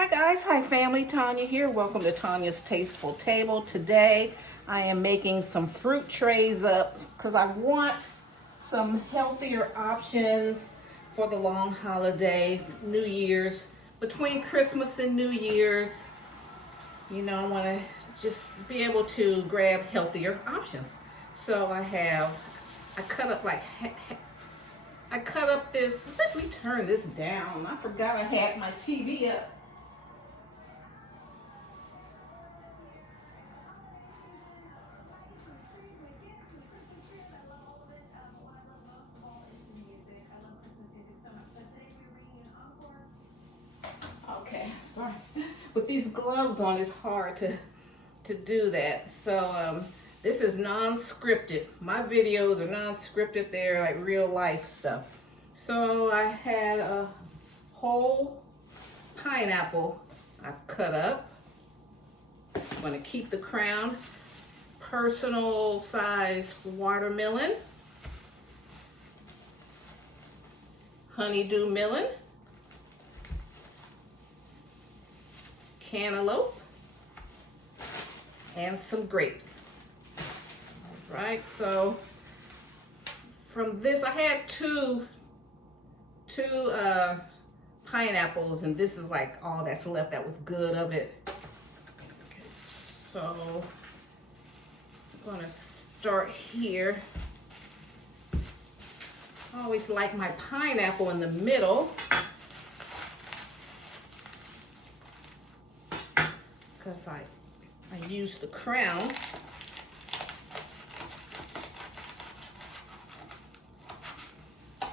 Hi guys, hi family, Tanya here. Welcome to Tanya's Tasteful Table. Today I am making some fruit trays up because I want some healthier options for the long holiday, New Year's. Between Christmas and New Year's, I want to just be able to grab healthier options. So I cut up this, let me turn this down. I forgot I had my TV up. Okay, sorry. With these gloves on, it's hard to do that. So this is non-scripted. My videos are non-scripted. They're like real life stuff. So I had a whole pineapple I cut up. I'm going to keep the crown. Personal size watermelon. Honeydew melon. Cantaloupe, and some grapes. All right, so from this, I had two pineapples, and this is like all that's left that was good of it. Okay, so I'm gonna start here. I always like my pineapple in the middle, because I use the crown. All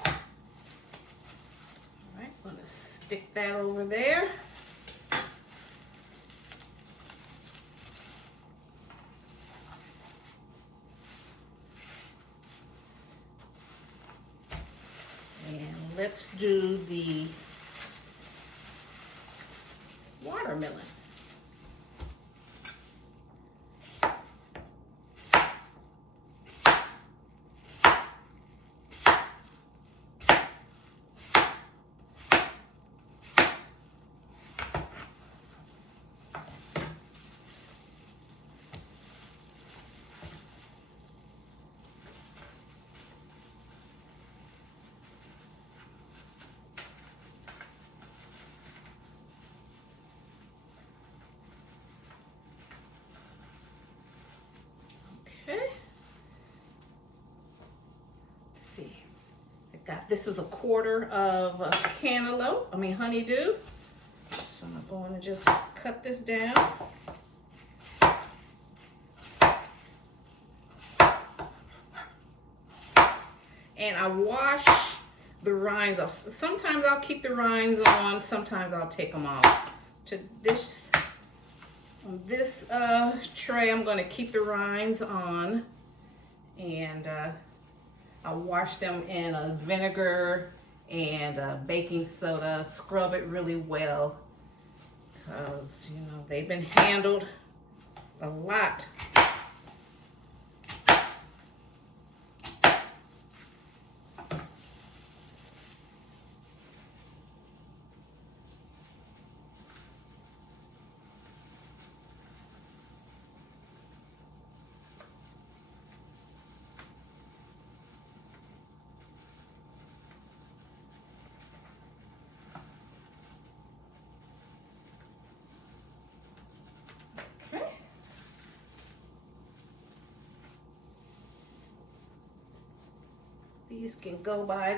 right, I'm gonna stick that over there. And let's do the watermelon. Okay. Let's see. This is a quarter of honeydew. So I'm going to just cut this down. And I wash the rinds off. Sometimes I'll keep the rinds on, sometimes I'll take them off. On this tray, I'm going to keep the rinds on, and I'll wash them in vinegar and baking soda, scrub it really well, because they've been handled a lot.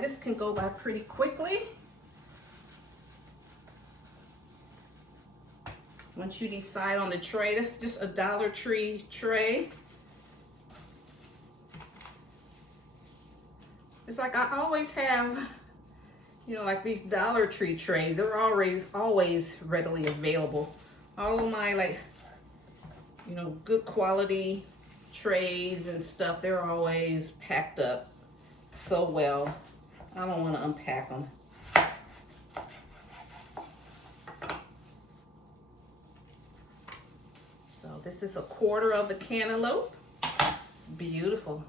This can go by pretty quickly. Once you decide on the tray, that's just a Dollar Tree tray. It's like I always have, like these Dollar Tree trays. They're always readily available. All of my good quality trays and stuff, they're always packed up so well. I don't want to unpack them. So this is a quarter of the cantaloupe. It's beautiful.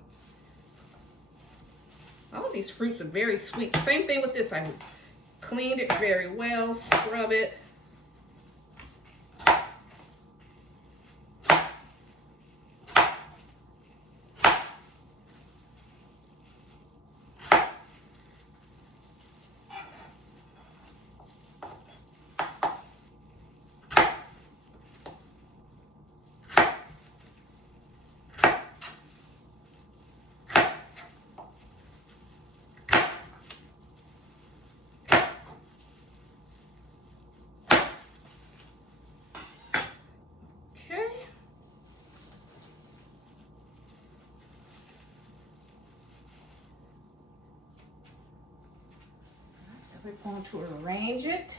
All of these fruits are very sweet. Same thing with this. I cleaned it very well, scrub it. we're going to arrange it.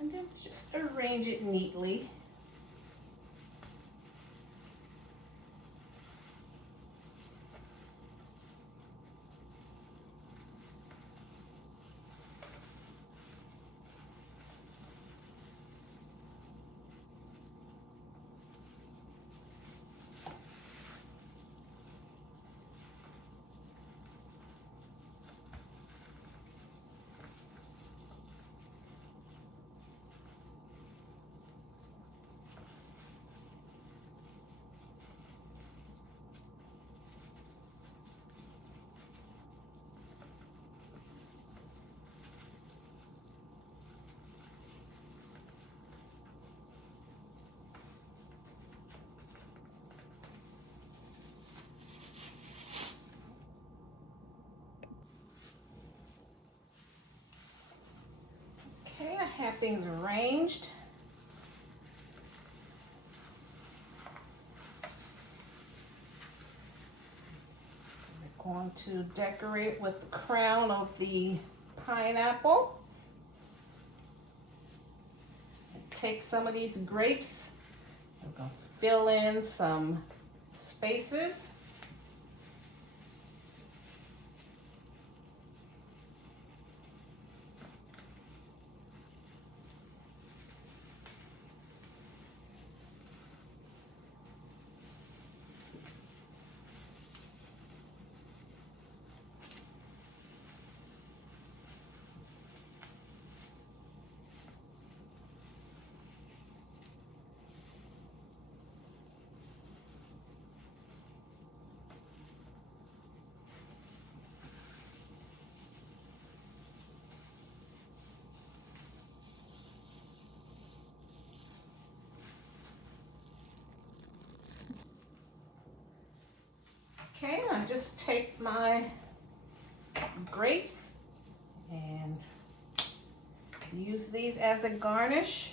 And then just arrange it neatly. Okay, I have things arranged. We're going to decorate with the crown of the pineapple. And take some of these grapes. We're going to fill in some spaces. Okay, I just take my grapes and use these as a garnish.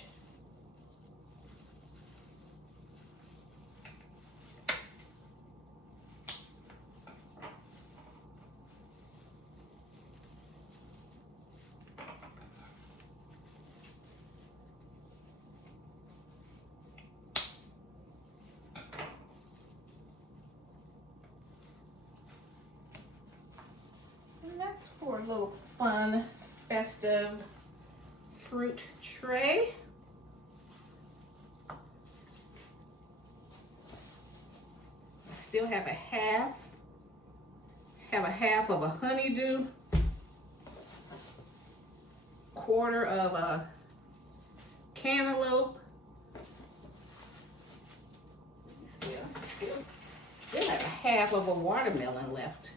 That's for a little fun, festive fruit tray. I still have a half of a honeydew, quarter of a cantaloupe. Still have a half of a watermelon left.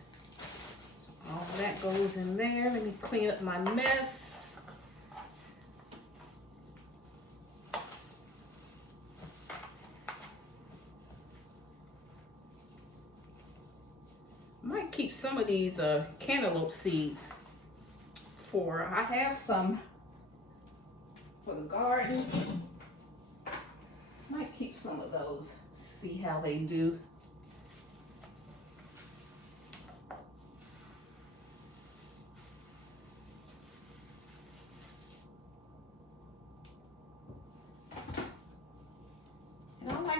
All that goes in there. Let me clean up my mess. Might keep some of these cantaloupe seeds I have some for the garden. Might keep some of those, see how they do.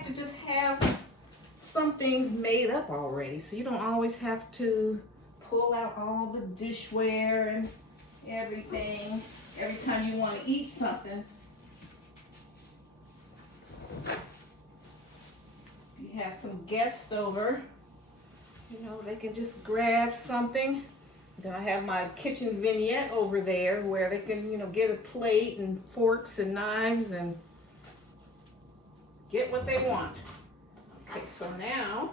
To just have some things made up already, so you don't always have to pull out all the dishware and everything every time you want to eat something. You have some guests over, you know, they can just grab something. Then I have my kitchen vignette over there where they can, you know, get a plate and forks and knives and get what they want. Okay, so now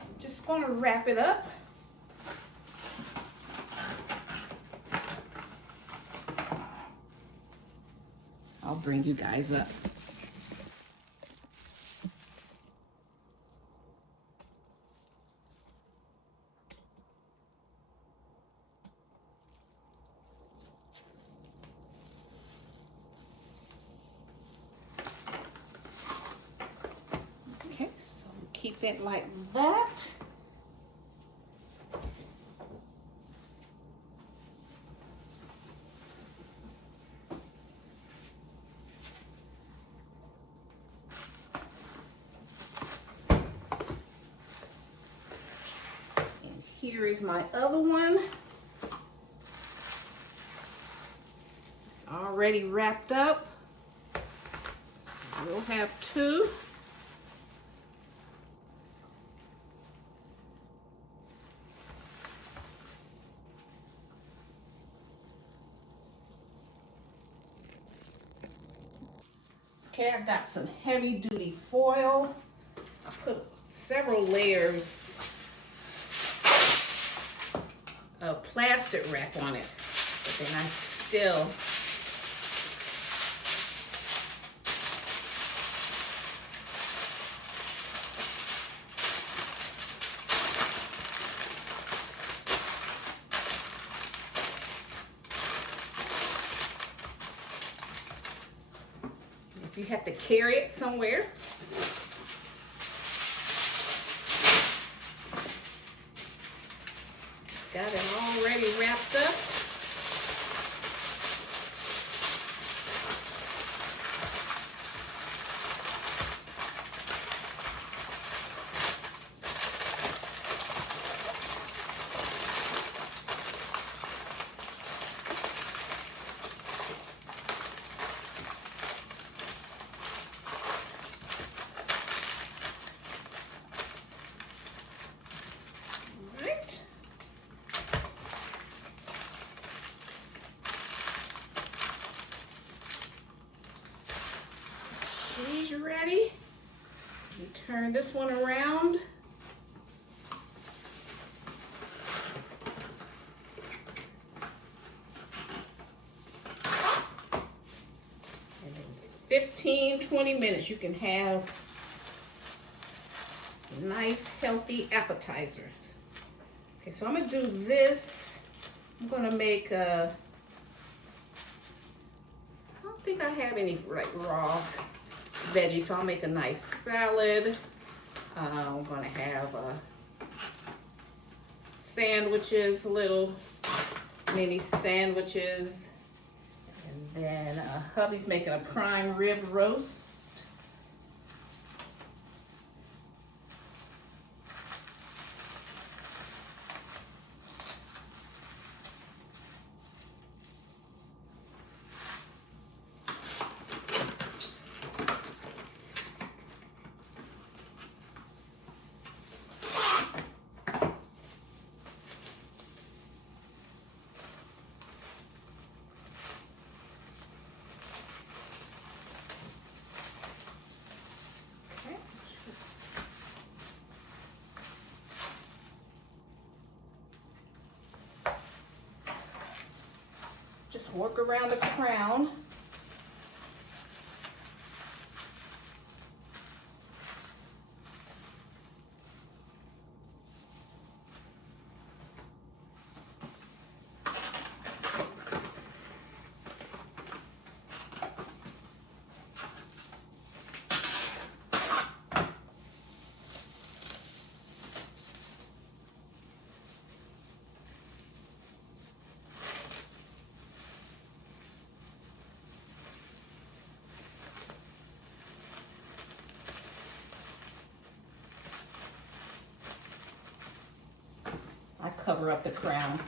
I'm just going to wrap it up. I'll bring you guys up. Okay, so keep it like that. Here is my other one. It's already wrapped up. So we'll have two. Okay, I've got some heavy duty foil. I put several layers of plastic wrap on it, but then I still if you have to carry it somewhere. Got it already wrapped up. She's ready. We turn this one around. And in 15-20 minutes you can have nice healthy appetizers. Okay, so I'm gonna do this. I'm gonna make a, I don't think I have any like raw veggies, so I'll make a nice salad. I'm gonna have sandwiches, little mini sandwiches. And then hubby's making a prime rib roast. Just work around the crown. I cover up the crown.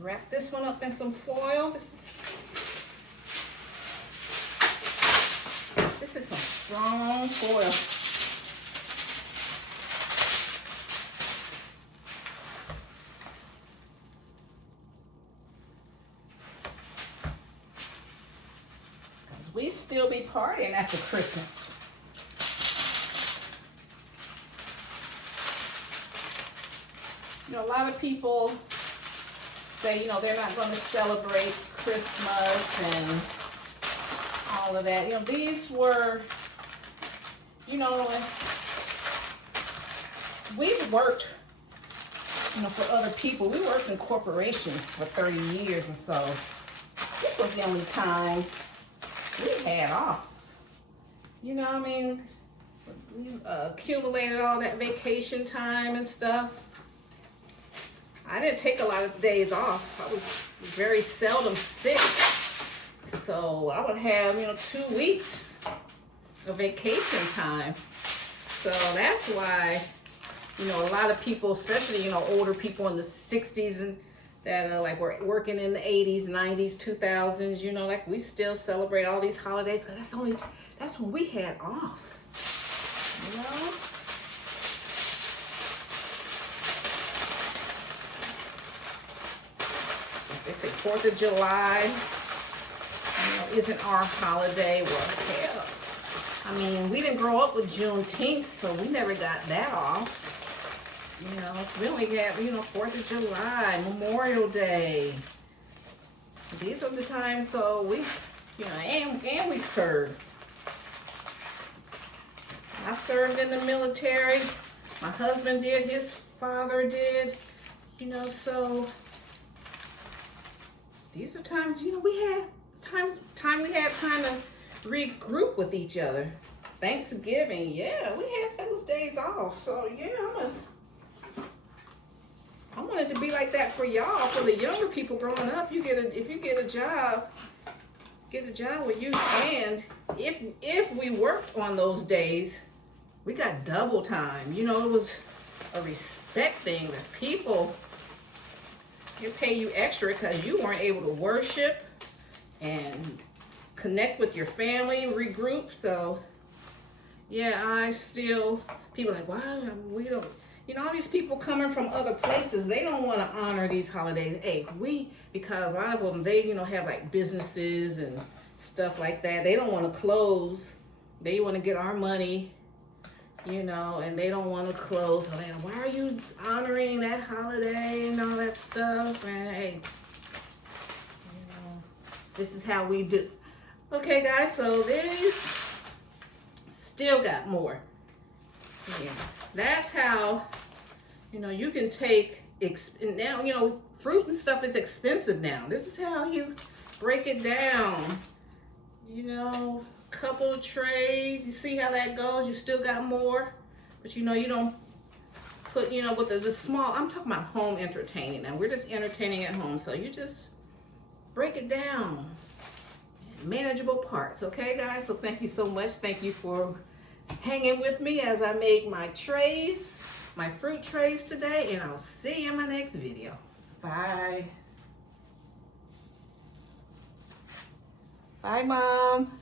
Wrap this one up in some foil. This is some strong foil. We still be partying after Christmas. You know, a lot of people say, you know, they're not going to celebrate Christmas and all of that. You know, these were, you know, we've worked, you know, for other people. We worked in corporations for 30 years and so this was the only time we had off. You know what I mean? We accumulated all that vacation time and stuff. I didn't take a lot of days off. I was very seldom sick. So I would have, you know, 2 weeks of vacation time. So that's why, you know, a lot of people, especially, you know, older people in the 60s and that like were working in the 80s, 90s, 2000s, you know, like we still celebrate all these holidays because that's when we had off, you know. They say 4th of July, you know, isn't our holiday. Well, hell, I mean, we didn't grow up with Juneteenth, so we never got that off. You know, we only have, you know, 4th of July, Memorial Day. These are the times, so we, you know, and we served. I served in the military. My husband did, his father did, you know, so these are times, you know, we had time we had time to regroup with each other. Thanksgiving, yeah, we had those days off. So yeah, I want it to be like that for y'all, for the younger people growing up. If you get a job where you, and if we worked on those days, we got double time. You know, it was a respect thing that people, they pay you extra because you weren't able to worship and connect with your family, regroup. So yeah, people are like, wow, we don't, you know, all these people coming from other places, they don't want to honor these holidays. Hey, because a lot of them, they, you know, have like businesses and stuff like that. They don't want to close. They want to get our money, you know, and they don't want to close. So they're like, why are you honoring that holiday and all that stuff? And hey, you know, this is how we do. Okay, guys, so these still got more. Yeah, that's how, you know, you can take, now, you know, fruit and stuff is expensive now. This is how you break it down. You know, couple of trays, you see how that goes? You still got more, but you know, you don't put, you know, with the small, I'm talking about home entertaining now. We're just entertaining at home, so you just break it down. Manageable parts, okay, guys? So thank you so much. Thank you for hanging with me as I make my trays, my fruit trays today, and I'll see you in my next video. Bye. Bye, Mom.